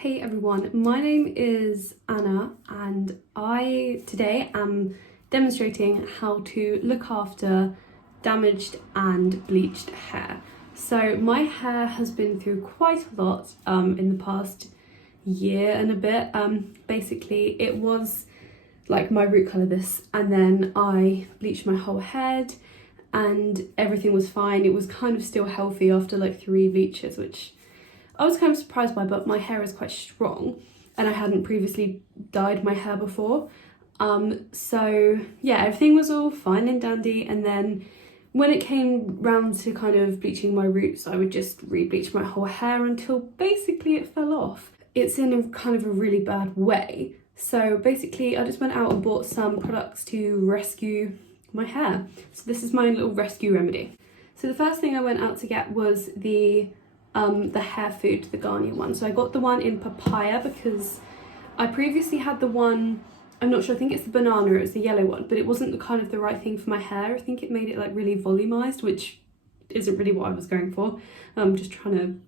Hey everyone, my name is Anna and I today am demonstrating how to look after damaged and bleached hair. So my hair has been through quite a lot in the past year and a bit. Basically it was like my root colour this, and then I bleached my whole head and everything was fine. It was kind of still healthy after like 3 bleaches, which I was kind of surprised by, but my hair is quite strong and I hadn't previously dyed my hair before. So yeah, everything was all fine and dandy, and then when it came round to kind of bleaching my roots, I would just re-bleach my whole hair until basically it fell off. It's in a kind of a really bad way. So basically I just went out and bought some products to rescue my hair. So this is my little rescue remedy. So the first thing I went out to get was the hair food, the Garnier one. So I got the one in papaya because I previously had the one, I'm not sure, I think it's the banana, it was the yellow one, but it wasn't the right thing for my hair. I think it made it like really volumized, which isn't really what I was going for. I'm just trying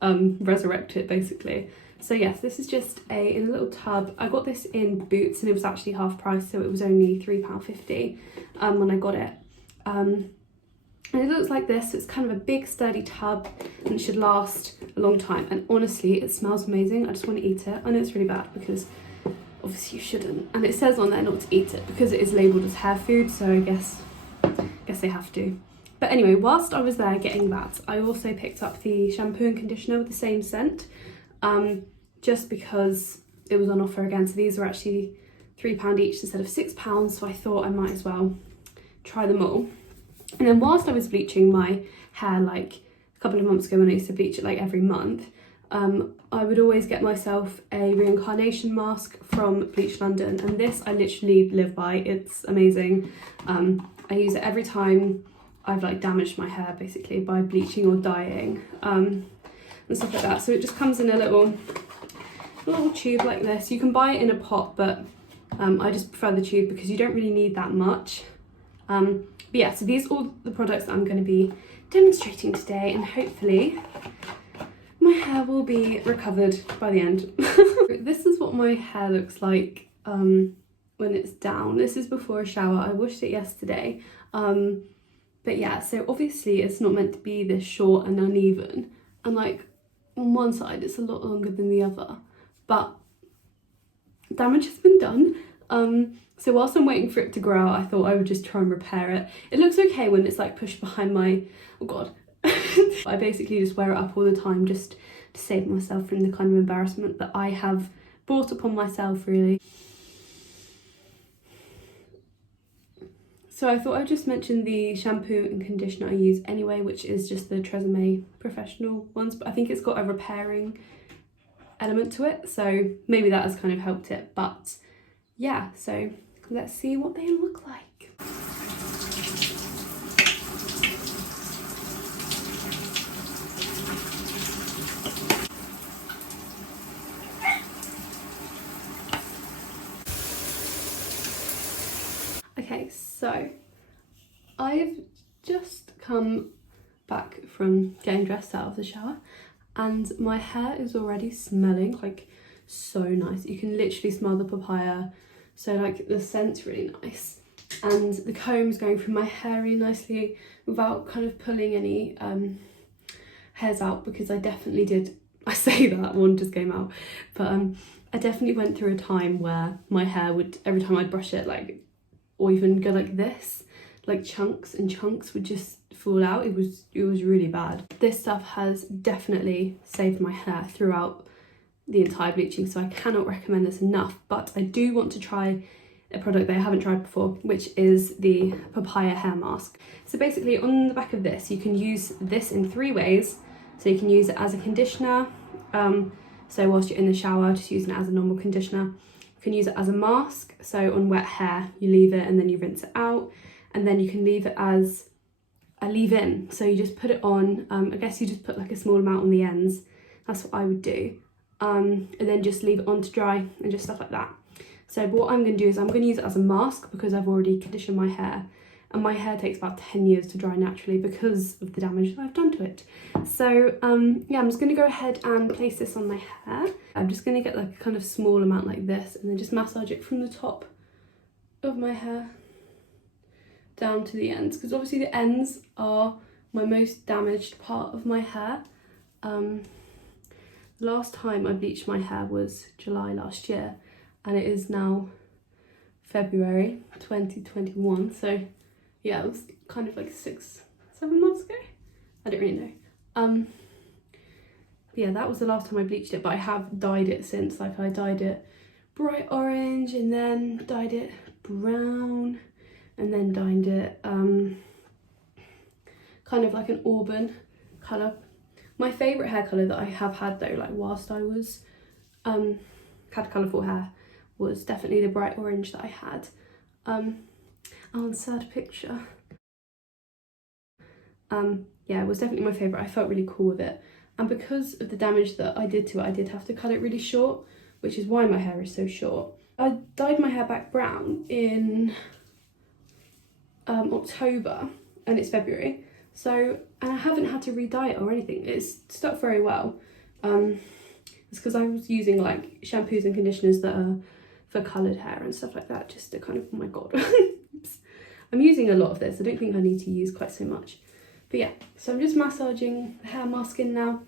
to resurrect it basically. So yes, this is just in a little tub. I got this in Boots and it was actually half price, so it was only £3.50 when I got it. And it looks like this. It's kind of a big sturdy tub and it should last a long time, and honestly it smells amazing. I just want to eat it. I know it's really bad because obviously you shouldn't, and it says on there not to eat it because it is labelled as hair food, so I guess they have to. But anyway, whilst I was there getting that, I also picked up the shampoo and conditioner with the same scent, just because it was on offer again. So these were actually £3 each instead of £6, so I thought I might as well try them all. And then whilst I was bleaching my hair like a couple of months ago, when I used to bleach it like every month, I would always get myself a reincarnation mask from Bleach London, and this I literally live by. It's amazing. I use it every time I've like damaged my hair basically by bleaching or dyeing and stuff like that. So it just comes in a little tube like this. You can buy it in a pot, but I just prefer the tube because you don't really need that much. But yeah, so these are all the products that I'm going to be demonstrating today, and hopefully my hair will be recovered by the end. This is what my hair looks like when it's down. This is before a shower. I washed it yesterday. But yeah, so obviously it's not meant to be this short and uneven, and like on one side it's a lot longer than the other, but damage has been done. So whilst I'm waiting for it to grow out, I thought I would just try and repair it. It looks okay when it's like pushed behind my, oh god. I basically just wear it up all the time just to save myself from the kind of embarrassment that I have brought upon myself, really. So I thought I'd just mention the shampoo and conditioner I use anyway, which is just the Tresemme Professional ones, but I think it's got a repairing element to it, so maybe that has kind of helped it. But yeah, so let's see what they look like. Okay, so I've just come back from getting dressed out of the shower, and my hair is already smelling like so nice. You can literally smell the papaya, so like the scent's really nice, and the comb's going through my hair really nicely without kind of pulling any hairs out, because I definitely did. I say that one just came out, but I definitely went through a time where my hair would, every time I'd brush it, like, or even go like this, like chunks and chunks would just fall out. It was really bad. This stuff has definitely saved my hair throughout the entire bleaching, so I cannot recommend this enough. But I do want to try a product that I haven't tried before, which is the papaya hair mask. So basically on the back of this, you can use this in 3 ways. So you can use it as a conditioner, so whilst you're in the shower, just using it as a normal conditioner. You can use it as a mask, so on wet hair you leave it and then you rinse it out, and then you can leave it as a leave-in, so you just put it on. I guess you just put like a small amount on the ends. That's what I would do. And then just leave it on to dry and just stuff like that. So but what I'm going to do is I'm going to use it as a mask because I've already conditioned my hair, and my hair takes about 10 years to dry naturally because of the damage that I've done to it. So yeah, I'm just going to go ahead and place this on my hair. I'm just going to get like a kind of small amount like this and then just massage it from the top of my hair down to the ends, because obviously the ends are my most damaged part of my hair. Last time I bleached my hair was July last year, and it is now February 2021, so yeah, it was kind of like 6-7 months ago. I don't really know. Yeah, that was the last time I bleached it, but I have dyed it since. Like, I dyed it bright orange and then dyed it brown and then dyed it kind of like an auburn colour. My favourite hair colour that I have had though, like whilst I was had colourful hair, was definitely the bright orange that I had. Sad picture. Yeah, it was definitely my favourite. I felt really cool with it, and because of the damage that I did to it, I did have to cut it really short, which is why my hair is so short. I dyed my hair back brown in October, and it's February, so, and I haven't had to re-dye it or anything. It's stuck very well. It's because I was using like shampoos and conditioners that are for coloured hair and stuff like that, just to kind of, oh my god. Oops. I'm using a lot of this. I don't think I need to use quite so much. But yeah, so I'm just massaging the hair mask in now.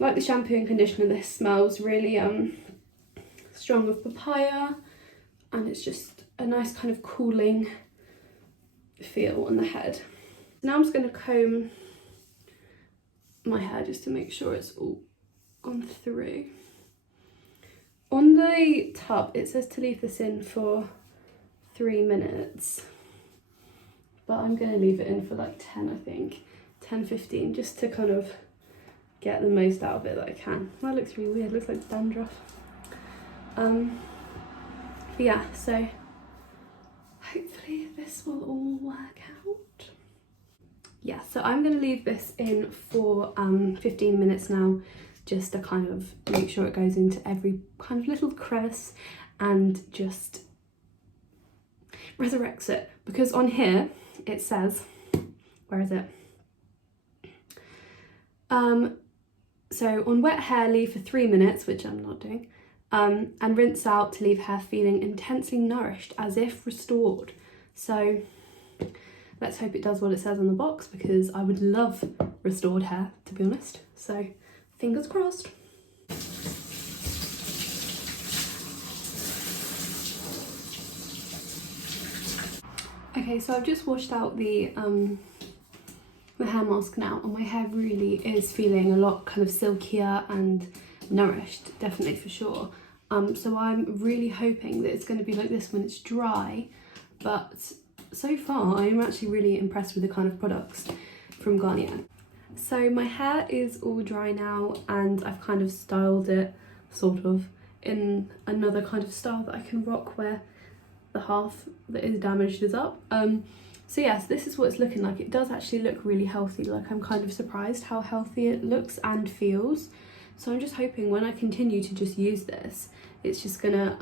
Like the shampoo and conditioner, this smells really strong of papaya, and it's just a nice kind of cooling feel on the head. Now I'm just going to comb my hair just to make sure it's all gone through. On the tub it says to leave this in for 3 minutes, but I'm going to leave it in for like 10, I think 10-15, just to kind of get the most out of it that I can. That looks really weird, it looks like dandruff. But yeah, so hopefully this will all work out. Yeah, so I'm going to leave this in for 15 minutes now, just to kind of make sure it goes into every kind of little crevice and just resurrects it. Because on here it says, where is it? So on wet hair, leave for 3 minutes, which I'm not doing, and rinse out to leave hair feeling intensely nourished, as if restored. So let's hope it does what it says on the box, because I would love restored hair, to be honest. So fingers crossed. Okay, so I've just washed out the hair mask now, and my hair really is feeling a lot kind of silkier and nourished, definitely, for sure. So I'm really hoping that it's going to be like this when it's dry, but so far I'm actually really impressed with the kind of products from Garnier. So my hair is all dry now, and I've kind of styled it sort of in another kind of style that I can rock, where the half that is damaged is up. So yes, this is what it's looking like. It does actually look really healthy. Like, I'm kind of surprised how healthy it looks and feels. So I'm just hoping when I continue to just use this, it's just gonna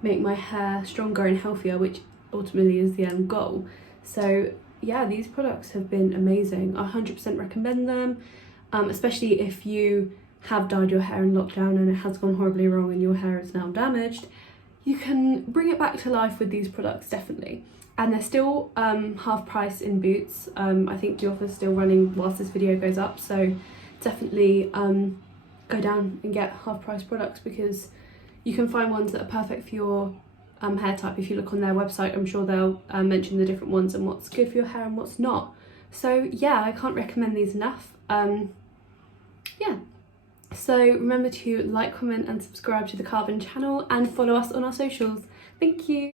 make my hair stronger and healthier, which ultimately is the end goal. So yeah, these products have been amazing. I 100% recommend them, especially if you have dyed your hair in lockdown and it has gone horribly wrong and your hair is now damaged. You can bring it back to life with these products, definitely. And they're still half price in Boots. I think the offer's still running whilst this video goes up, so definitely go down and get half price products, because you can find ones that are perfect for your hair type. If you look on their website, I'm sure they'll mention the different ones and what's good for your hair and what's not. So yeah, I can't recommend these enough. Yeah, so remember to like, comment and subscribe to the Carbon channel, and follow us on our socials. Thank you.